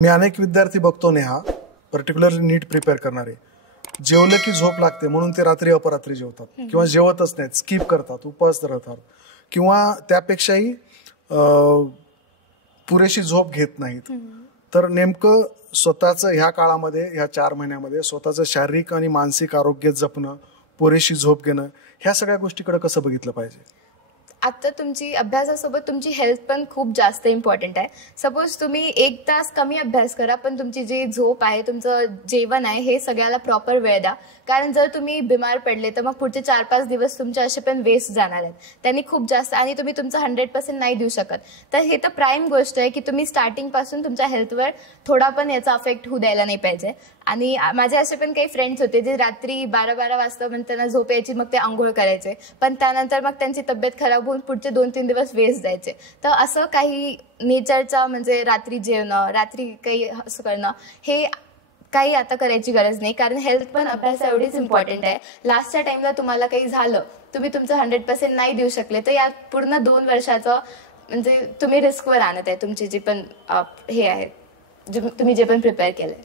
मी अनेक विद्यार्थी बघतो नेहा, पर्टिक्युलरली नीट प्रिपेअर करणारे, जेवलं की झोप लागते म्हणून ते रात्री अपरात्री जेवतात किंवा जेवतच नाहीत, स्किप करतात, उपवास धरतात किंवा त्यापेक्षाही पुरेशी झोप घेत नाहीत. तर नेमकं स्वतःचं ह्या काळामध्ये, ह्या 4 महिन्यामध्ये स्वतःचं शारीरिक आणि मानसिक आरोग्य जपणं, पुरेशी झोप घेणं, ह्या सगळ्या गोष्टीकडे कसं बघितलं पाहिजे? आता तुमची अभ्यासासोबत तुमची हेल्थ पण खूप जास्त इम्पॉर्टंट आहे. सपोज तुम्ही 1 तास कमी अभ्यास करा, पण तुमची जी झोप आहे, तुमचं जेवण आहे, हे सगळ्याला प्रॉपर वेळ द्या. कारण जर तुम्ही बिमार पडले तर मग पुढचे 4-5 दिवस तुमचे असे पण वेस्ट जाणार आहेत. त्यांनी खूप जास्त, आणि तुम्ही तुमचं 100% नाही देऊ शकत. तर हे तर प्राईम गोष्ट आहे की तुम्ही स्टार्टिंगपासून तुमच्या हेल्थवर थोडा पण याचा अफेक्ट होऊ द्यायला नाही पाहिजे. आणि माझे असे पण काही फ्रेंड्स होते जे रात्री 12-12 वाजता पण त्यांना झोप यायची, मग ते आंघोळ करायचे, पण त्यानंतर मग त्यांची तब्येत खराब होऊन पुढचे 2-3 दिवस वेस्ट जायचे. तर असं काही नेचरचा म्हणजे रात्री जेवणं, रात्री काही असं करणं, हे काही आता करायची गरज नाही. कारण हेल्थ पण अभ्यास एवढीच इम्पॉर्टंट आहे. लास्टच्या टाइमला तुम्हाला काही झालं, तुम्ही तुमचं 100% नाही देऊ शकले, तर यात पूर्ण 2 वर्षाचं म्हणजे तुम्ही रिस्कवर आणत आहे तुमची जी पण हे आहे, तुम्ही जे पण प्रिपेअर केलंय.